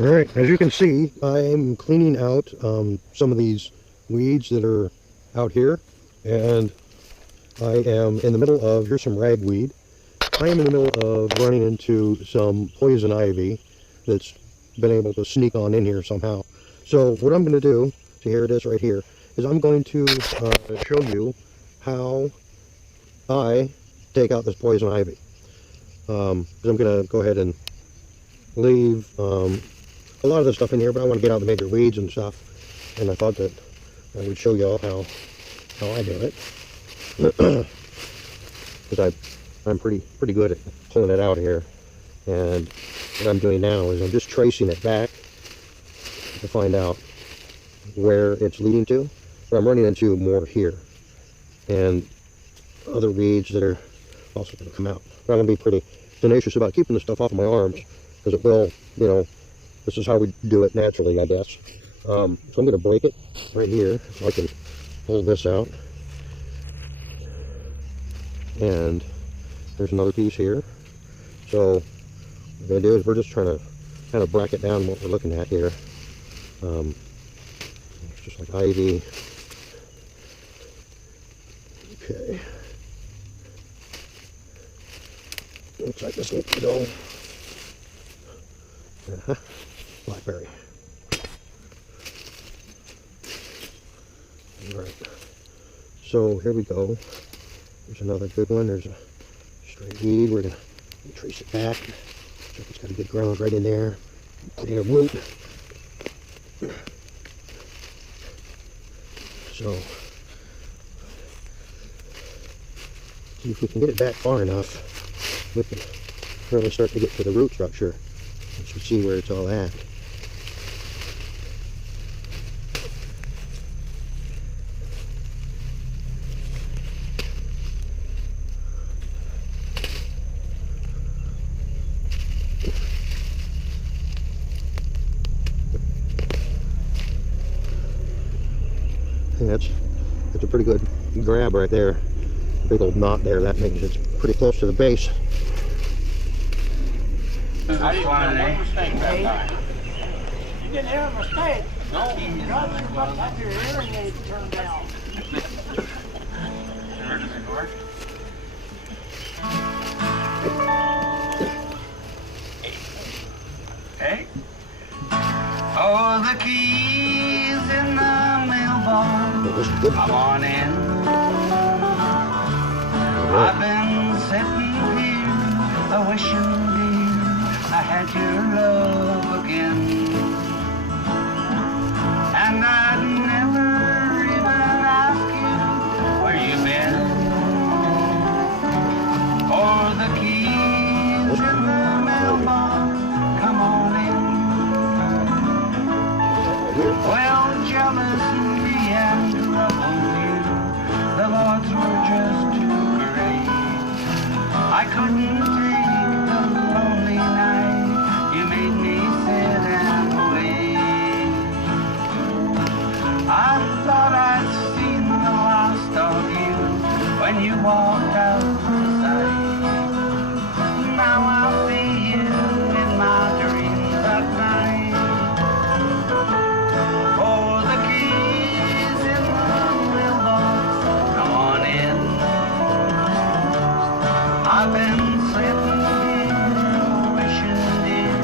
Alright, as you can see, I'm cleaning out some of these weeds that are out here, and I am in the middle of, here's some ragweed. I am in the middle of running into some poison ivy that's been able to sneak on in here somehow. So what I'm going to do, so here it is right here, is I'm going to show you how I take out this poison ivy. I'm going to go ahead and leave a lot of the stuff in here, but I want to get out the major weeds and stuff, and I thought that I would show y'all how I do it, because I'm pretty good at pulling it out here. And what I'm doing now is I'm just tracing it back to find out where it's leading to, but I'm running into more here and other weeds that are also going to come out. But I'm going to be pretty tenacious about keeping the stuff off of my arms, because it will, you know, this is how we do it naturally, I guess. So I'm going to break it right here so I can pull this out. And there's another piece here. So what we're going to do is we're just trying to kind of bracket down what we're looking at here. It's just like ivy. Okay. Looks like this needs to go. Blackberry. Alright. So here we go. There's another good one. There's a straight weed. We're going to trace it back. Check it's got a good ground right in there. Put in a root. So, see if we can get it back far enough, we can really start to get to the root structure. You should see where it's all at. That's a pretty good grab right there. Big old knot there. That means it's pretty close to the base. I didn't make one mistake that time. You didn't have a mistake. No. You got your butt up your hearing aid turned down. Hey. Oh, the keys in the mailbox. Come on in. I've been sitting here a-wishing, dear, I had your love again. And I'd never even ask you where you've been. Oh, the keys in the mailbox. Come on in. Well, jealousy and trouble you, the odds were just too great. I couldn't take the lonely night, you made me sit and wait. I thought I'd seen the last of you when you walked out of sight. Now I see you in my dreams at night. Oh, the keys in the mailbox, come on in. I've been sitting here wishing, dear,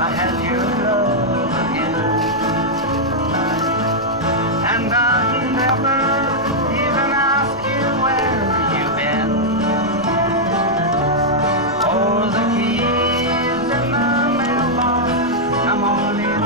I had your love again. And I'd never even ask you where you've been. Oh, the keys in the mailbox, come on in.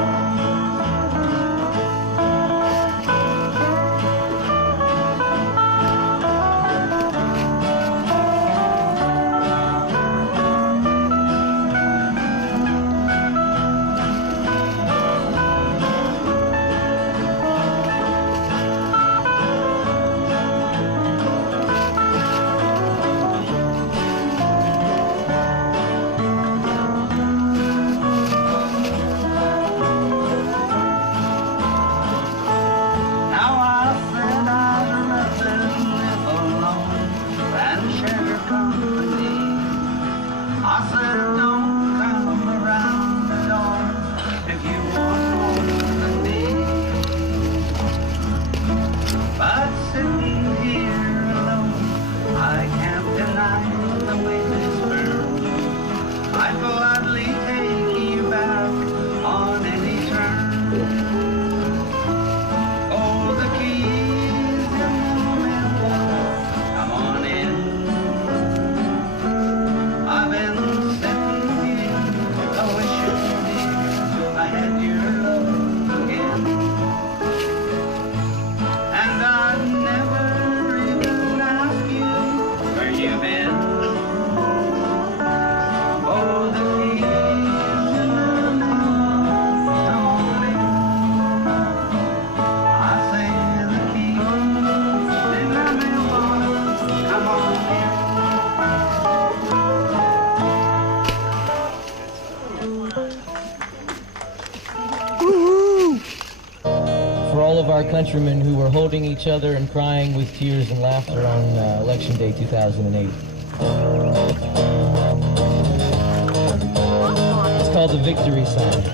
of our countrymen who were holding each other and crying with tears and laughter on Election Day 2008. It's called the Victory Song.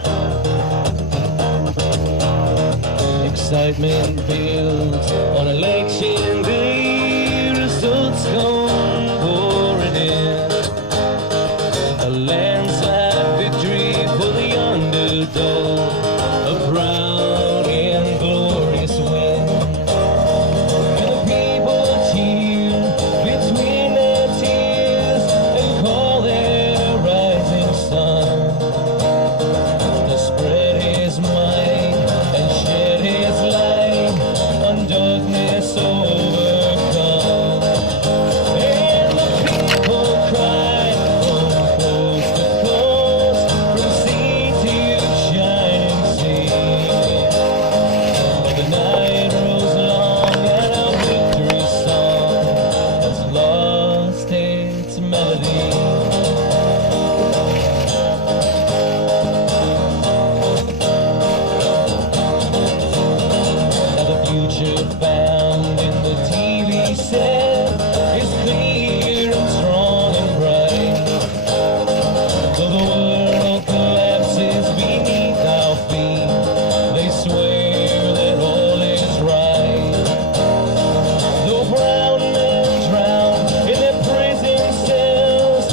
Excitement builds on Election Day, results come pouring in. A landslide victory for the underdog, a proud and glorious win. And the people cheer between their tears and call their rising sun to spread his might and shed his light on darkness overcome. And the people cry from coast to coast, from sea to shining sea. But the night grows long and our victory song has lost its melody. Now the future found in the TV set is clear and strong and bright. Though the world collapses beneath our feet, they swear that all is right. Though brown men drown in their prison cells,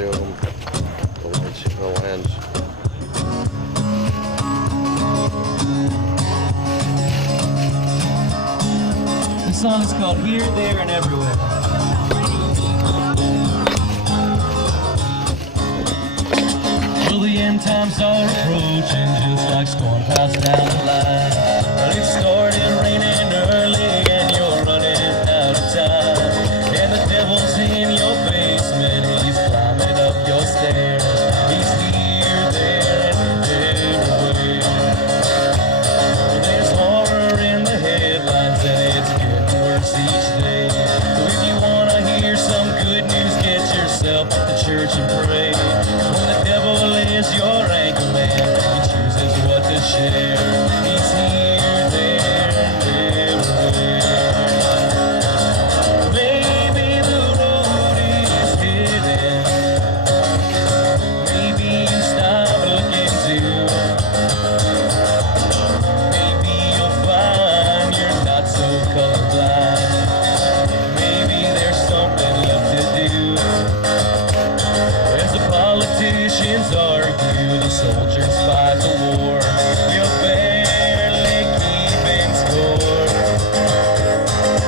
zoom. The lens. The song is called Here, There, and Everywhere. Well, the end times are approaching, just like storm clouds down the line. Well, it started raining early, and you're running out of time. And the devil's in your basement, he's climbing up your stairs. He's here, there, and everywhere. Well, there's horror in the headlines, and it's getting worse each day. So if you wanna hear some good news, get yourself to church and pray. When the devil is your anchor man, he chooses what to share. He's here, there, and everywhere. Maybe the road is hidden. Maybe you stop looking too. Maybe you'll find you're not so colorblind. Maybe there's something left to do. As the politicians argue, the soldiers fight the war. You're barely keeping score.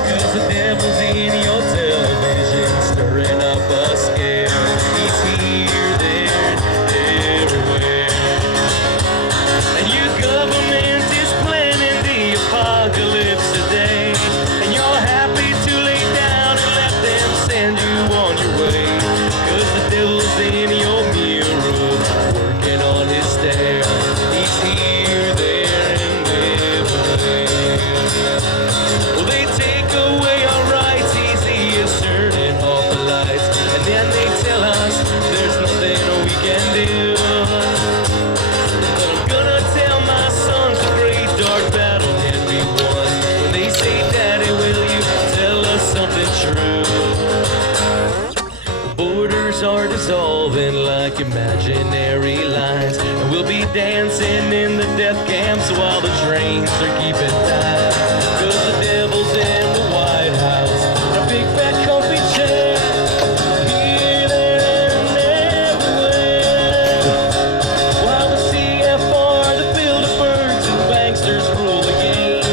'Cause the devil's in your television, stirring up a scare. He's here, there, and everywhere. And your government is planning the apocalypse today. And you're happy to lay down and let them send you on your way. 'Cause the devil's in your mirror, working on his stair. He's here, there, and everywhere. Well, they take away our rights, easy as turning off the lights. And then they tell us there's nothing we can do. But I'm gonna tell my sons the great dark battle can be won. When they say, Daddy, will you tell us something true? Borders are dissolving like imaginary lines. And we'll be dancing in the death camps while the trains are keeping time. 'Cause the devil's in the White House, in a big fat comfy chair. Here, there, and everywhere. While the CFR, the Bilderbergs, and banksters rule the game.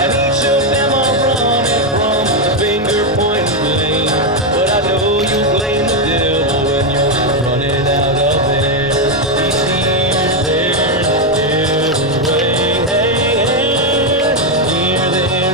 And each of them are running from the finger pointing blame. But I know you blame the devil when you're running out of there. He's here, there, and everywhere. Hey, hey. Here, there,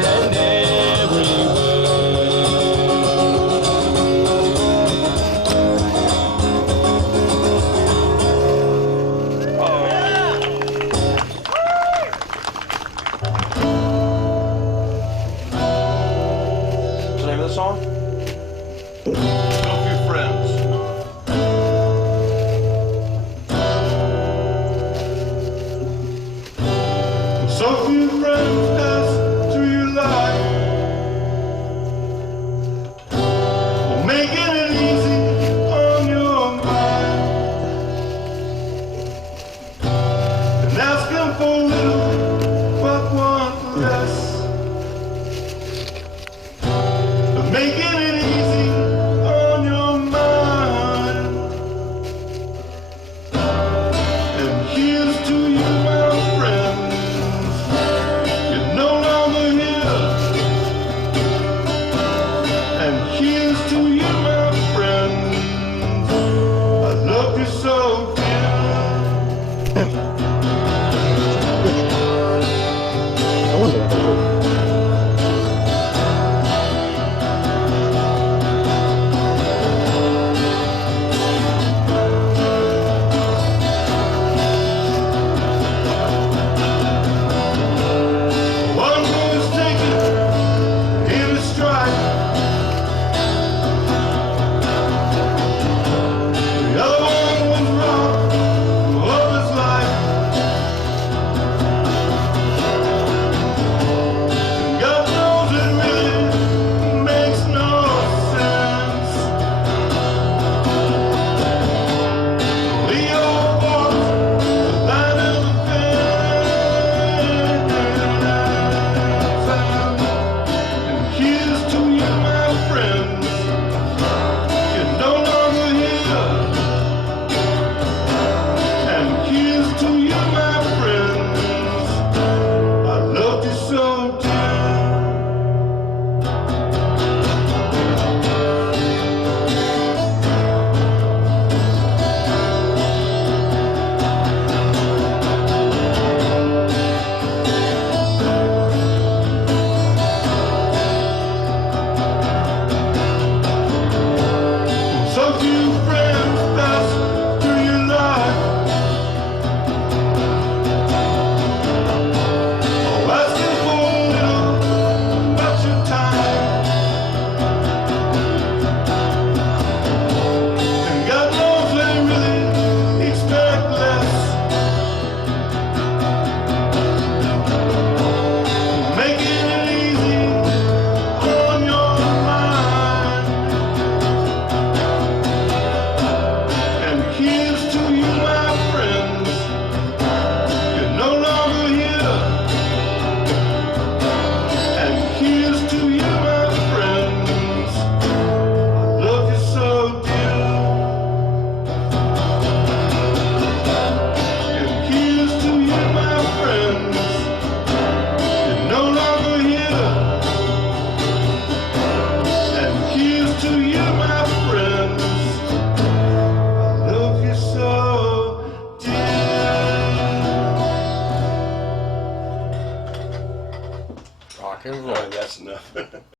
enough.